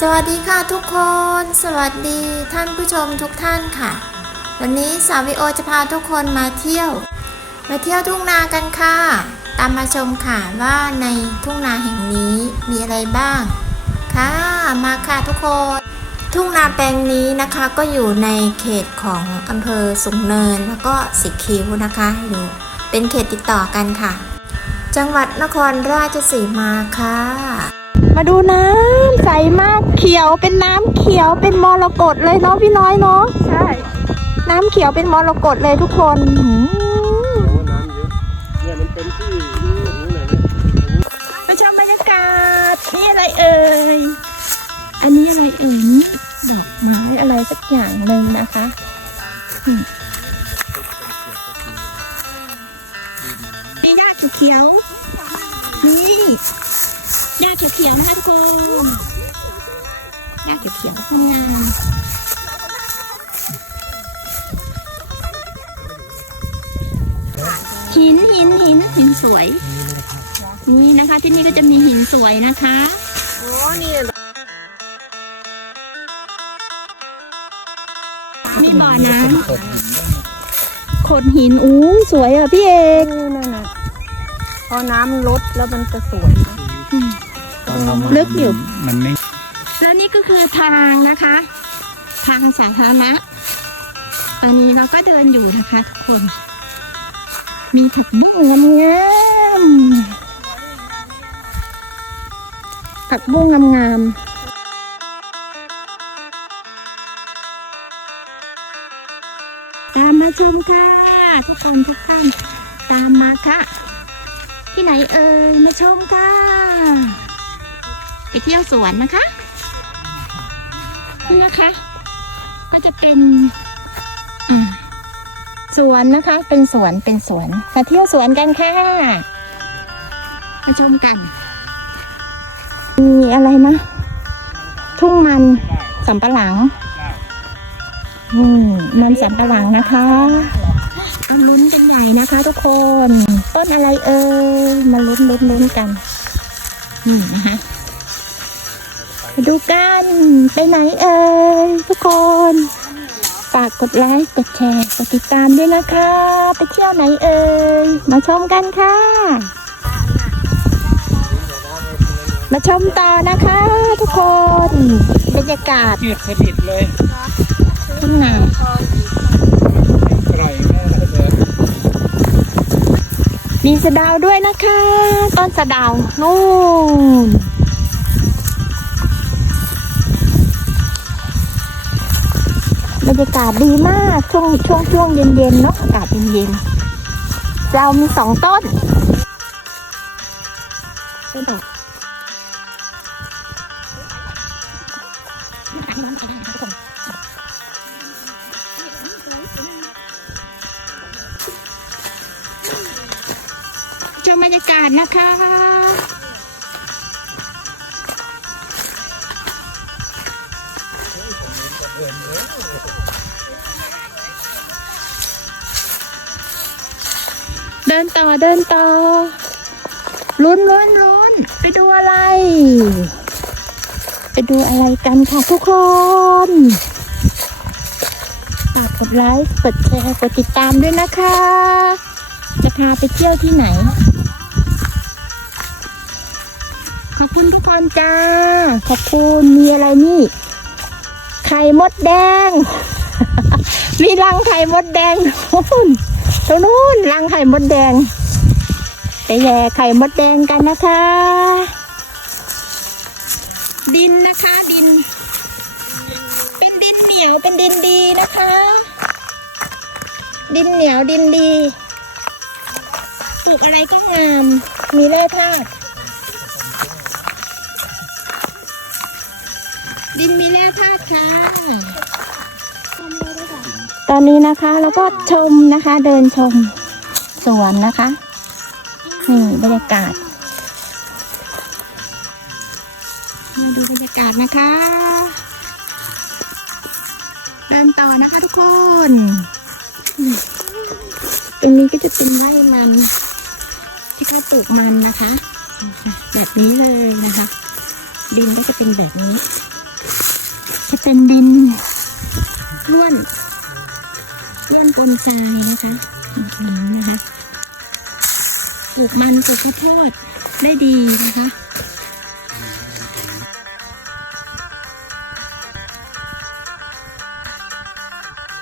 สวัสดีค่ะทุกคน สวัสดีท่านผู้ชมทุกท่านค่ะ วันนี้สาวิโอจะพาทุกคนมาเที่ยว มาเที่ยวทุ่งนากันค่ะ ตามมาชมค่ะว่าในทุ่งนาแห่งนี้มีอะไรบ้าง ค่ะ มาค่ะทุกคน ทุ่งนาแปลงนี้นะคะก็อยู่ในเขตของอำเภอสูงเนินแล้วก็สิคิวนะคะอยู่เป็นเขตติดต่อกันค่ะ จังหวัดนครราชสีมาค่ะ มาดูน้ำใสมากเขียวเป็นน้ำเขียวเป็นมรกตเลยเนาะพี่น้อยเนาะใช่ น้ำเขียวเป็นมรกตเลยทุกคนหืมน้ำเยอะเนี่ยมันเป็นที่นี่อย่างนี้ไหนเนี่ยไปชมบรรยากาศนี่อะไรเอ่ยอันนี้อะไรเอ่ยนี่ดอกไม้อะไรสักอย่างหนึ่งนะคะอืมมีหญ้าเขียวๆนี่ หญ้าเขียวๆนะคะทุกคนหญ้าเขียวๆงามหินหินหินหินสวย นี่นะคะที่นี่ก็จะมีหินสวยนะคะโอ้นี่มีบ่อน้ำโขดหินอู้สวยอะพี่เอกนั่นน่ะพอน้ำลดแล้วมันจะสวยนะ ลึกอยู่ มันไม่แล้วนี่ก็คือทางนะคะ ทางสาธารณะตอนนี้เราก็เดินอยู่นะคะทุกคน มีผักบุ้งงามๆผักบุ้งงามๆตามมาชมค่ะ ทุกคนทุกท่านตามมาค่ะ ที่ไหนเอ่ยมาชมค่ะ ไปเที่ยวสวนนะคะนี่นะคะ ก็จะเป็นสวนนะคะ เป็นสวนเป็นสวนมาเที่ยวสวนกันค่ะมาชมกัน มีอะไรนะ ทุ่งมันสำปะหลังนี่มันสำปะหลังนะคะเอาลุ้นเป็นใหญ่นะคะ ทุกคน ต้นอะไรเอ่ยมาลุ้นลุ้นลุ้นกันนี่นะคะ ไปดูกัน ไปไหนเอ่ยทุกคนฝากกดไลค์กดแชร์กดติดตามด้วยนะคะ ไปเที่ยวไหนเอ่ยมาชมกันค่ะ มาชมต่อนะคะ ทุกคนบรรยากาศเกียดสนิทเลยทุ่งนาไกลมากเลยมีสะเดาวด้วยนะคะ ต้นสะเดาวนู่น รรยากาศดีมากช่วงช่วงช่วงเย็นเย็นๆเนาะอากาศเย็นเย็นๆเรามีสองต้นต้นดอกชมบรรยากาศนะคะ ดินต่อเดินต่อลุ้นลุ้นลุ้นไปดูอะไร ไปดูอะไรกันค่ะทุกคนฝากกดไลค์กดแชร์กดติดตามด้วยนะคะ จะพาไปเที่ยวที่ไหน ขอบคุณทุกคนจ้า ขอบคุณมีอะไรนี่ ไข่มดแดง มีรังไข่มดแดงนู่น ตรงนู้นรังไข่มดแดงไปแย่ไข่มดแดงกันนะคะ ดินนะคะดิน เป็นดินเหนียวเป็นดินดีนะคะ ดินเหนียวดินดีปลูกอะไรก็งาม มีแร่ธาตุดินมีแร่ธาตุค่ะ อนนี้นะคะเราก็ชมนะคะ เดินชมสวนนะคะนี่บรรยากาศมาดูบรรยากาศนะคะ เดินต่อนะคะทุกคน ตรงนี้ก็จะเป็นไร่มันที่เขาปลูกมันนะคะ แบบนี้เลยนะคะ ดินก็จะเป็นแบบนี้ จะเป็นดินร่วน ร่วนปนทรายนะคะอืมนะคะปลูกมันปลูกข้าวโพดได้ดีนะคะ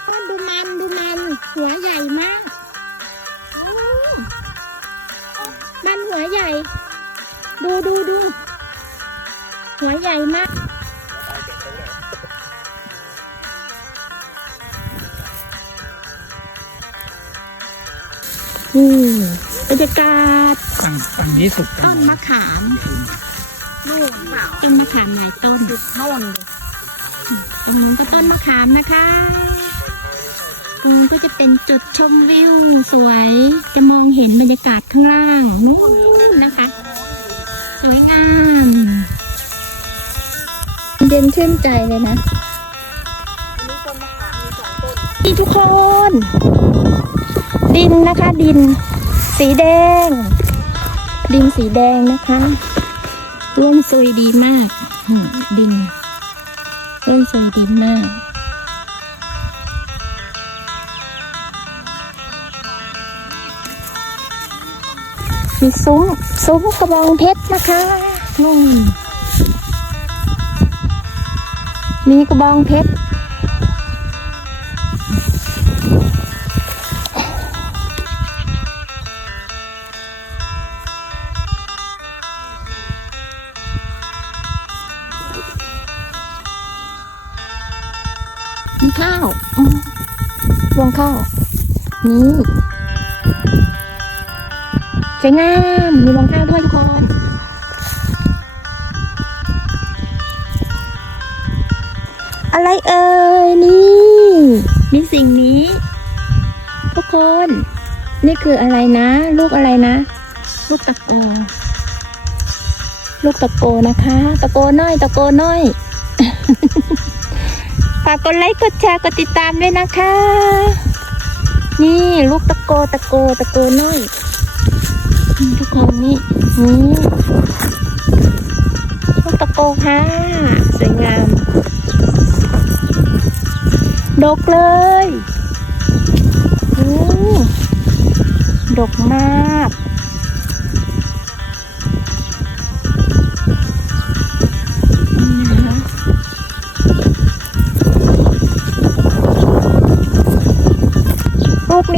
ต้นดูมันดูมันหัวใหญ่มากโอ้มันหัวใหญ่ ดูดูดูหัวใหญ่มาก นี่บรรยากาศฝั่งฝั่งนี้สุกต้นมะขามลูกเปล่าต้นมะขามหลายต้นจุดโน่นตรงนู้นก็ต้นมะขามนะคะตรงนู้นก็จะเป็นจุดชมวิวสวย จะมองเห็นบรรยากาศข้างล่างนู้นนะคะ สวยงามเย็นชื่นใจเลยนะอันนี้ต้นมะขามมีสองต้นนี่ทุกคน ดินนะคะ ดิน สีแดง ดินสีแดงนะคะร่วมซุยดีมาก ดินร่วมซุยดีมากมีซุ้มซุ้มกระบองเพชรนะคะนู่นมีกระบองเพชร รวงข้า นี่สวยงามมีรวงข้าด้วยทุกคนอะไรเอ่ยนี่มีสิ่งนี้ ทุกคน นี่คืออะไรนะ ลูกอะไรนะ ลูกตะโกลูกตะโกนะคะ ตะโกน้อย ตะโกน้อย ฝากกดไลค์กดแชร์กดติดตามด้วยนะคะ นี่ลูกตะโกตะโกตะโกน้อยทุกคนนี่นี่ลูกตะโกค่ะสวยงามดกเลยอืมดกมาก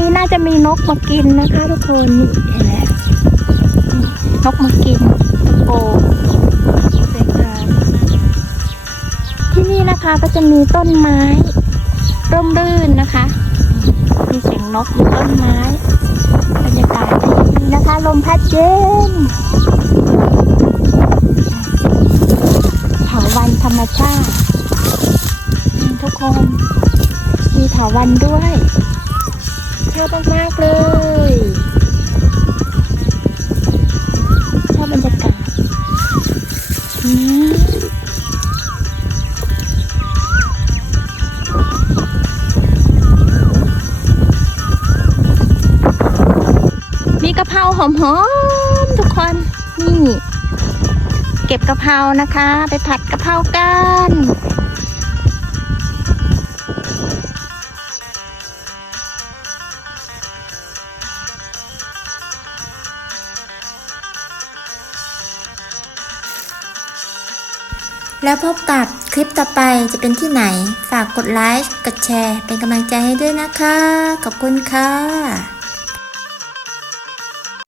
นี้น่าจะมีนกมากินนะคะทุกคนนี่เห็นไหมนกมากินตะโกสวยงามที่นี่นะคะก็จะมีต้นไม้ร่มรื่นนะคะ มีเสียงนกมีต้นไม้บรรยากาศดีนะคะ ลมพัดเย็นเถาวันธรรมชาติทุกคน มีเถาวันด้วย ชอบมากๆเลยชอบบรรยากาศมมีกะเพราหอมๆทุกคนนี่ เก็บกะเพรานะคะ ไปผัดกะเพรากัน แล้วพบกับคลิปต่อไปจะเป็นที่ไหน ฝากกดไลค์ กดแชร์ เป็นกำลังใจให้ด้วยนะคะ ขอบคุณค่ะ